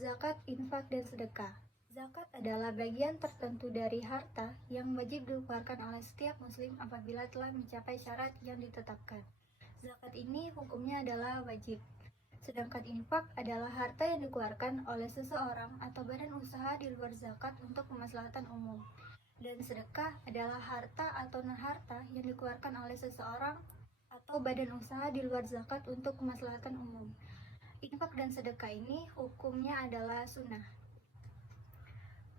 Zakat, infak, dan sedekah. Zakat adalah bagian tertentu dari harta yang wajib dikeluarkan oleh setiap muslim apabila telah mencapai syarat yang ditetapkan. Zakat ini hukumnya adalah wajib. Sedangkan infak adalah harta yang dikeluarkan oleh seseorang atau badan usaha di luar zakat untuk kemaslahatan umum. Dan sedekah adalah harta atau non-harta yang dikeluarkan oleh seseorang atau badan usaha di luar zakat untuk kemaslahatan umum. Infak dan sedekah ini hukumnya adalah sunnah.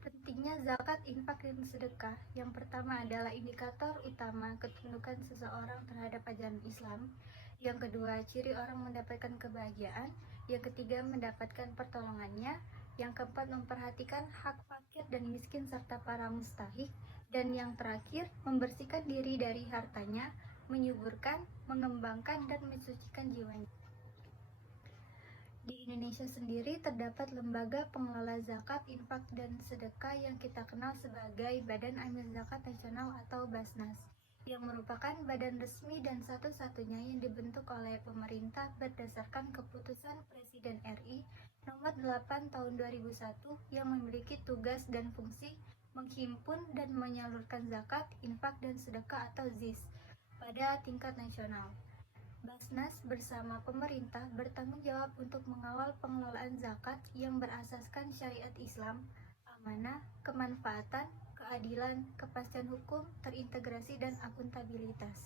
Pentingnya zakat, infak, dan sedekah. Yang pertama adalah indikator utama ketundukan seseorang terhadap ajaran Islam. Yang kedua, ciri orang mendapatkan kebahagiaan. Yang ketiga, mendapatkan pertolongannya. Yang keempat, memperhatikan hak fakir dan miskin serta para mustahik. Dan yang terakhir, membersihkan diri dari hartanya, menyuburkan, mengembangkan, dan mensucikan jiwanya. Di Indonesia sendiri terdapat lembaga pengelola zakat, infak, dan sedekah yang kita kenal sebagai Badan Amil Zakat Nasional atau Basnas, yang merupakan badan resmi dan satu-satunya yang dibentuk oleh pemerintah berdasarkan keputusan Presiden RI nomor 8 tahun 2001 yang memiliki tugas dan fungsi menghimpun dan menyalurkan zakat, infak, dan sedekah atau ZIS pada tingkat nasional. Basnas bersama pemerintah bertanggung jawab untuk mengawal pengelolaan zakat yang berasaskan syariat Islam, amanah, kemanfaatan, keadilan, kepastian hukum, terintegrasi, dan akuntabilitas.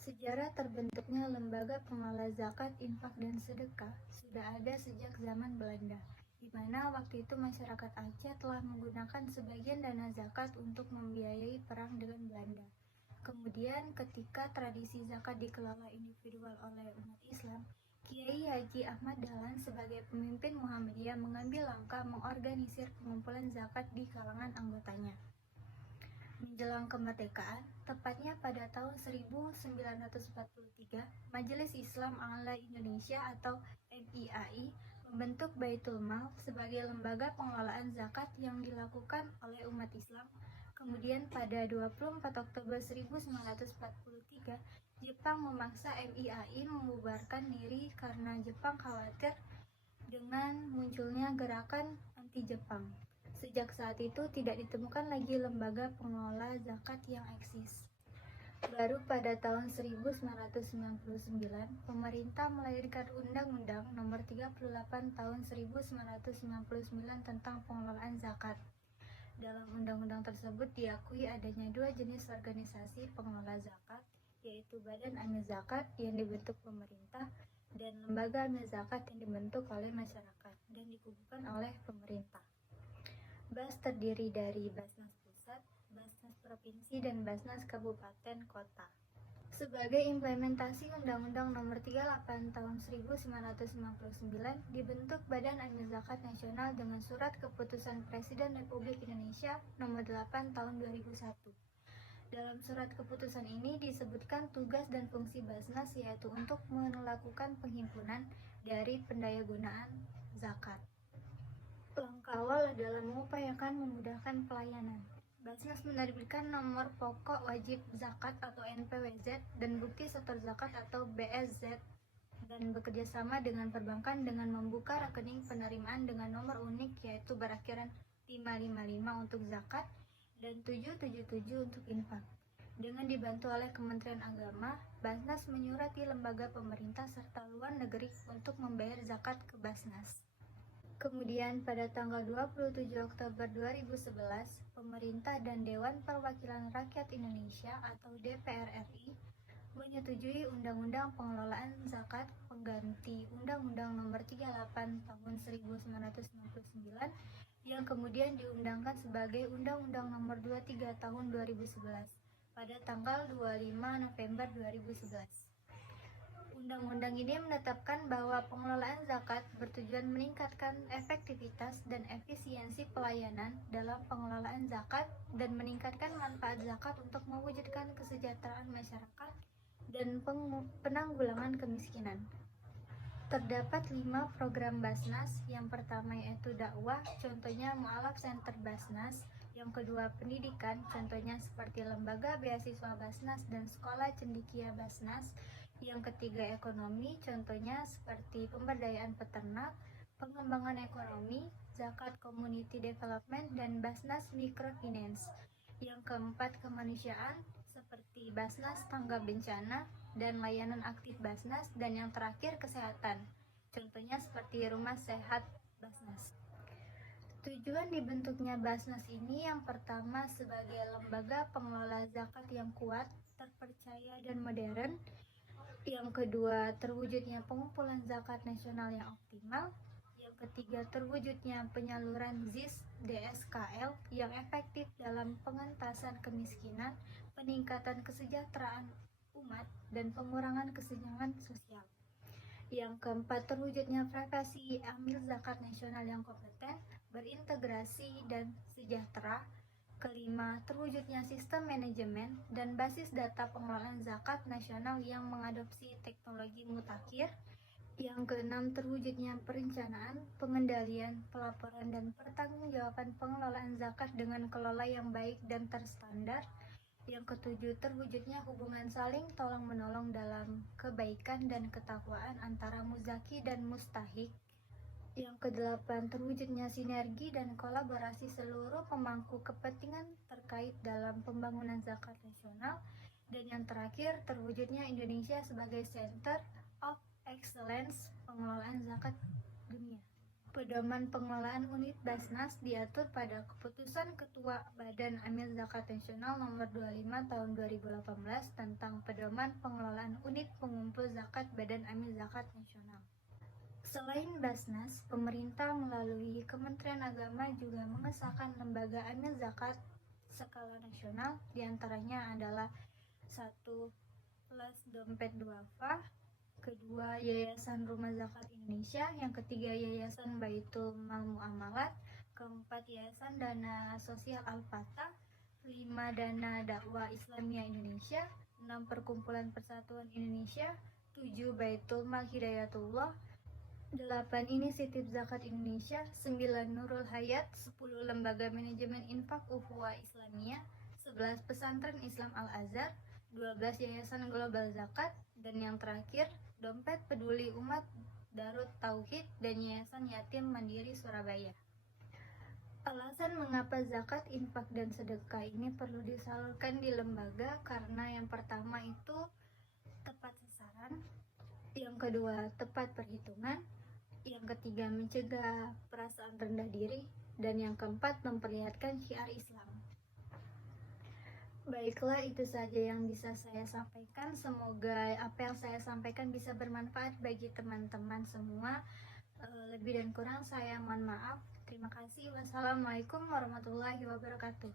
Sejarah terbentuknya lembaga pengelola zakat, infak, dan sedekah sudah ada sejak zaman Belanda, di mana waktu itu masyarakat Aceh telah menggunakan sebagian dana zakat untuk membiayai perang dengan Belanda. Kemudian ketika tradisi zakat dikelola individual oleh umat Islam, Kiai Haji Ahmad Dahlan sebagai pemimpin Muhammadiyah mengambil langkah mengorganisir pengumpulan zakat di kalangan anggotanya. Menjelang kemerdekaan, tepatnya pada tahun 1943, Majelis Islam A'la Indonesia atau MIAI membentuk Baitul Mal sebagai lembaga pengelolaan zakat yang dilakukan oleh umat Islam. Kemudian pada 24 Oktober 1943, Jepang memaksa MIAI membubarkan diri karena Jepang khawatir dengan munculnya gerakan anti-Jepang. Sejak saat itu tidak ditemukan lagi lembaga pengelola zakat yang eksis. Baru pada tahun 1999, pemerintah melahirkan Undang-Undang Nomor 38 Tahun 1999 tentang pengelolaan zakat. Dalam undang-undang tersebut diakui adanya dua jenis organisasi pengelola zakat, yaitu Badan Amil Zakat yang dibentuk pemerintah dan Lembaga Amil Zakat yang dibentuk oleh masyarakat dan dikukuhkan oleh pemerintah. BAS terdiri dari Basnas Pusat, Basnas Provinsi, dan Basnas Kabupaten Kota. Sebagai implementasi Undang-Undang Nomor 38 Tahun 1999, dibentuk Badan Amil Zakat Nasional dengan Surat Keputusan Presiden Republik Indonesia Nomor 8 Tahun 2001. Dalam surat keputusan ini disebutkan tugas dan fungsi Basnas, yaitu untuk melakukan penghimpunan dari pendayagunaan zakat. Langkah awal adalah mengupayakan memudahkan pelayanan. Basnas menerbitkan nomor pokok wajib zakat atau NPWZ dan bukti setor zakat atau BSZ dan bekerja sama dengan perbankan dengan membuka rekening penerimaan dengan nomor unik yaitu berakhiran 555 untuk zakat dan 777 untuk infak. Dengan dibantu oleh Kementerian Agama, Basnas menyurati lembaga pemerintah serta luar negeri untuk membayar zakat ke Basnas. Kemudian pada tanggal 27 Oktober 2011, pemerintah dan Dewan Perwakilan Rakyat Indonesia atau DPR RI menyetujui Undang-Undang Pengelolaan Zakat pengganti Undang-Undang Nomor 38 Tahun 1999 yang kemudian diundangkan sebagai Undang-Undang Nomor 23 Tahun 2011 pada tanggal 25 November 2011. Undang-undang ini menetapkan bahwa pengelolaan zakat bertujuan meningkatkan efektivitas dan efisiensi pelayanan dalam pengelolaan zakat dan meningkatkan manfaat zakat untuk mewujudkan kesejahteraan masyarakat dan penanggulangan kemiskinan. Terdapat 5 program Basnas. Yang pertama yaitu dakwah, contohnya Mu'alaf Center Basnas. Yang kedua pendidikan, contohnya seperti lembaga beasiswa Basnas dan sekolah cendekia Basnas. Yang ketiga ekonomi, contohnya seperti pemberdayaan peternak, pengembangan ekonomi, zakat community development, dan Basnas microfinance. Yang keempat, kemanusiaan seperti Basnas tanggap bencana dan layanan aktif Basnas, dan yang terakhir kesehatan. Contohnya seperti rumah sehat Basnas. Tujuan dibentuknya Basnas ini yang pertama sebagai lembaga pengelola zakat yang kuat, terpercaya, dan modern. Yang kedua, terwujudnya pengumpulan zakat nasional yang optimal. Yang ketiga, terwujudnya penyaluran ZIS DSKL yang efektif dalam pengentasan kemiskinan, peningkatan kesejahteraan umat, dan pengurangan kesenjangan sosial. Yang keempat, terwujudnya frekuensi amil zakat nasional yang kompeten, berintegrasi, dan sejahtera. Kelima, terwujudnya sistem manajemen dan basis data pengelolaan zakat nasional yang mengadopsi teknologi mutakhir. Yang keenam, terwujudnya perencanaan, pengendalian, pelaporan, dan pertanggungjawaban pengelolaan zakat dengan kelola yang baik dan terstandar. Yang ketujuh, terwujudnya hubungan saling tolong-menolong dalam kebaikan dan ketakwaan antara muzaki dan mustahik. Yang kedelapan, terwujudnya sinergi dan kolaborasi seluruh pemangku kepentingan terkait dalam pembangunan zakat nasional. Dan yang terakhir, terwujudnya Indonesia sebagai Center of Excellence pengelolaan zakat dunia. Pedoman pengelolaan unit Basnas diatur pada Keputusan Ketua Badan Amil Zakat Nasional Nomor 25 Tahun 2018 tentang Pedoman Pengelolaan Unit Pengumpul Zakat Badan Amil Zakat Nasional. Selain Basnas, pemerintah melalui Kementerian Agama juga mengesahkan lembaga amil zakat skala nasional, diantaranya adalah 1. Plus Dompet Duafa, kedua Yayasan Rumah Zakat Indonesia, yang ketiga Yayasan Baitul Mal Muamalat, keempat Yayasan Dana Sosial Al-Fatah, 5 Dana Dakwah Islamiyah Indonesia, 6 Perkumpulan Persatuan Indonesia, 7 Baitul Mal Hidayatullah, 8 Inisiatif Zakat Indonesia, 9 Nurul Hayat, 10 Lembaga Manajemen Infak Ukhuwah Islamiyah, 11 Pesantren Islam Al-Azhar, 12 Yayasan Global Zakat, dan yang terakhir Dompet Peduli Umat Darut Tauhid dan Yayasan Yatim Mandiri Surabaya. Alasan mengapa zakat, infak, dan sedekah ini perlu disalurkan di lembaga karena yang pertama itu tepat sasaran, yang kedua tepat perhitungan, yang ketiga mencegah perasaan rendah diri, dan yang keempat memperlihatkan syiar Islam. Baiklah, itu saja yang bisa saya sampaikan. Semoga apa yang saya sampaikan bisa bermanfaat bagi teman-teman semua. Lebih dan kurang saya mohon maaf. Terima kasih. Wassalamualaikum warahmatullahi wabarakatuh.